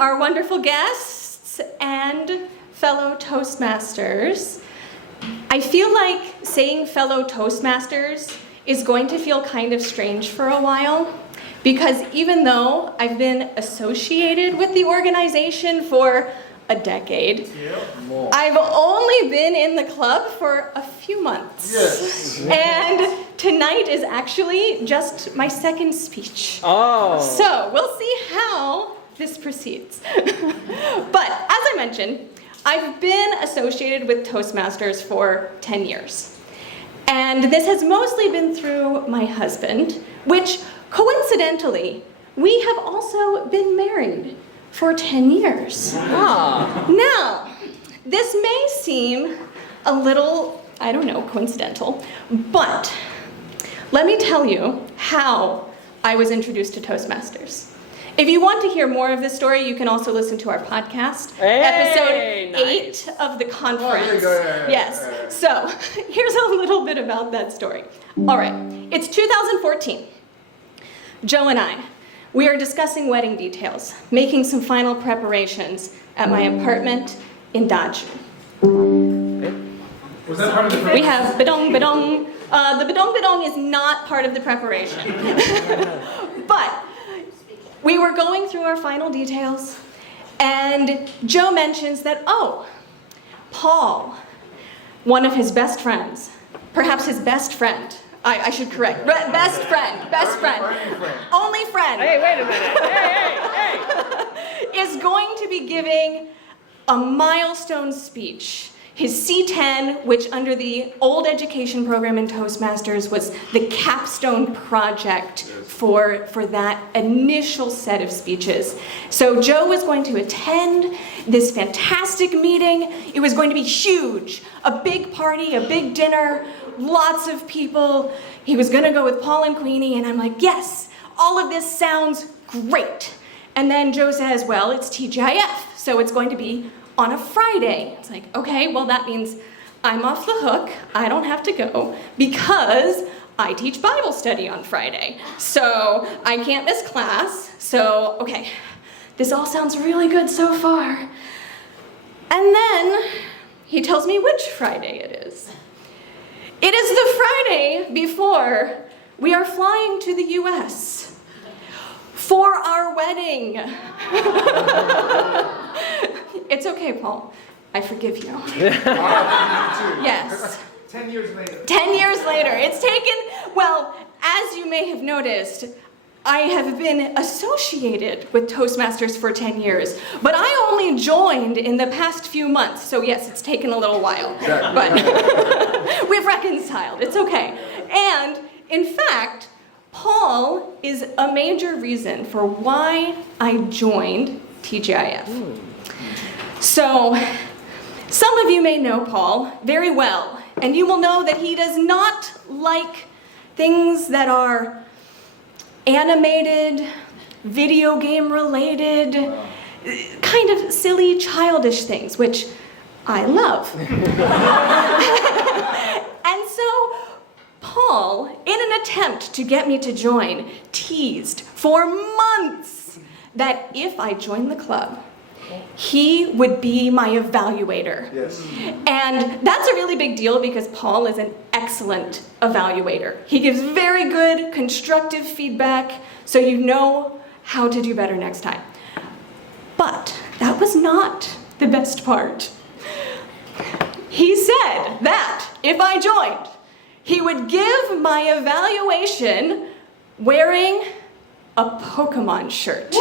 our wonderful guests and fellow Toastmasters. I feel like saying fellow Toastmasters is going to feel kind of strange for a while, because even though I've been associated with the organization for a decade, I've only been in the club for a few months. Yes. And tonight is actually just my second speech. Oh. So we'll see how this proceeds. But as I mentioned, I've been associated with Toastmasters for 10 years. And this has mostly been through my husband, which coincidentally, we have also been married for 10 years. Ah. Now, this may seem a little, I don't know, coincidental, but let me tell you how I was introduced to Toastmasters. If you want to hear more of this story, you can also listen to our podcast, episode 8 of the conference. Oh, there you go. Yes. So, here's a little bit about that story. All right, it's 2014. Joe and I, we are discussing wedding details, making some final preparations at my apartment in Daju. Was that part of the preparation? We have badong badong. The badong badong is not part of the preparation. But we were going through our final details, and Joe mentions that, oh, Paul, one of his best friends, perhaps his best friend, I should correct, best friend, only friend. Hey, wait a minute. Hey. Is going to be giving a milestone speech. His C10, which under the old education program in Toastmasters was the capstone project for that initial set of speeches. So Joe was going to attend this fantastic meeting. It was going to be huge, a big party, a big dinner, lots of people. He was going to go with Paul and Queenie, and I'm like, yes, all of this sounds great. And then Joe says, well, it's TGIF, so it's going to be on a Friday. It's like, okay, well, that means I'm off the hook. I don't have to go because I teach Bible study on Friday. So I can't miss class. So, okay, this all sounds really good so far. And then he tells me which Friday it is. It is the Friday before we are flying to the US for our wedding. It's okay, Paul. I forgive you. Yes. 10 years later. 10 years later. It's taken, well, as you may have noticed, I have been associated with Toastmasters for 10 years, but I only joined in the past few months, so yes, it's taken a little while, but we've reconciled. It's okay. And in fact, Paul is a major reason for why I joined TGIF. So, some of you may know Paul very well, and you will know that he does not like things that are animated, video game related, kind of silly, childish things, which I love. And so, Paul, in an attempt to get me to join, teased for months that if I joined the club, he would be my evaluator. Yes. And that's a really big deal because Paul is an excellent evaluator. He gives very good, constructive feedback, so you know how to do better next time. But that was not the best part. He said that if I joined, he would give my evaluation wearing a Pokemon shirt.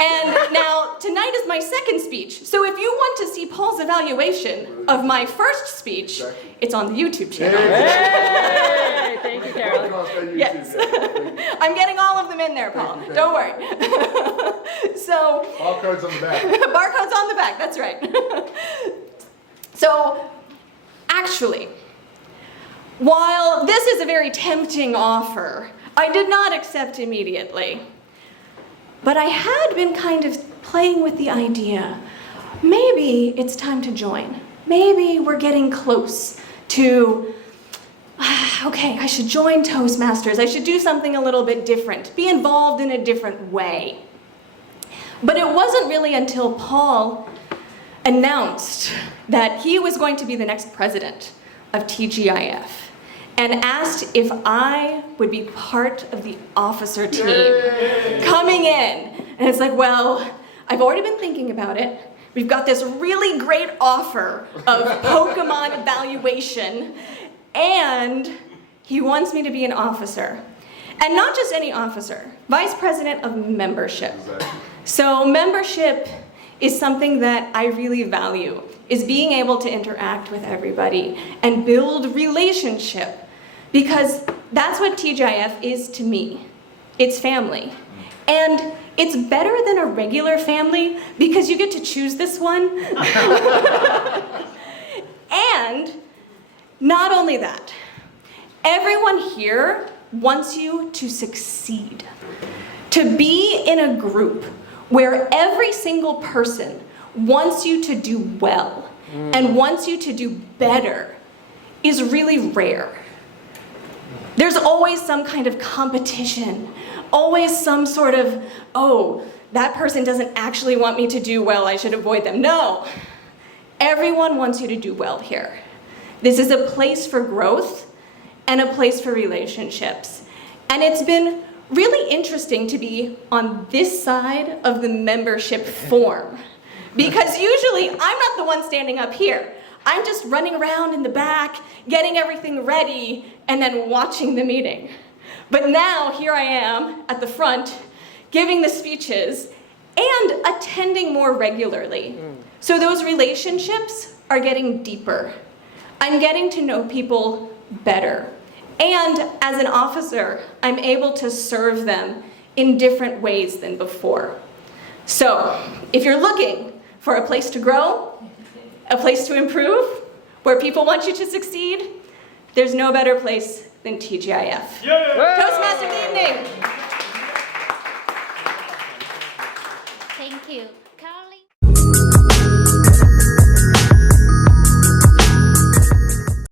And now, tonight is my second speech. So if you want to see Paul's evaluation of my first speech, it's on the YouTube channel. Hey, thank you, Carolyn. Yes. I'm getting all of them in there, Paul. Don't worry. So, Barcode's on the back. Barcode's on the back, that's right. So, actually, while this is a very tempting offer, I did not accept immediately. But I had been kind of playing with the idea, maybe it's time to join. Maybe we're getting close to, okay, I should join Toastmasters. I should do something a little bit different, be involved in a different way. But it wasn't really until Paul announced that he was going to be the next president of TGIF and asked if I would be part of the officer team coming in. And it's like, well, I've already been thinking about it. We've got this really great offer of Pokemon evaluation, and he wants me to be an officer. And not just any officer, vice president of membership. So membership is something that I really value, is being able to interact with everybody and build relationship, because that's what TGIF is to me. It's family. And it's better than a regular family because you get to choose this one. And not only that, everyone here wants you to succeed, to be in a group where every single person wants you to do well and wants you to do better is really rare. There's always some kind of competition, always some sort of, oh, that person doesn't actually want me to do well, I should avoid them. No, everyone wants you to do well here. This is a place for growth and a place for relationships. And it's been really interesting to be on this side of the membership form, because usually I'm not the one standing up here. I'm just running around in the back, getting everything ready, and then watching the meeting. But now here I am at the front, giving the speeches and attending more regularly. So those relationships are getting deeper. I'm getting to know people better. And as an officer, I'm able to serve them in different ways than before. So if you're looking for a place to grow, a place to improve, where people want you to succeed, there's no better place than TGIF. Toastmasters evening! Thank you.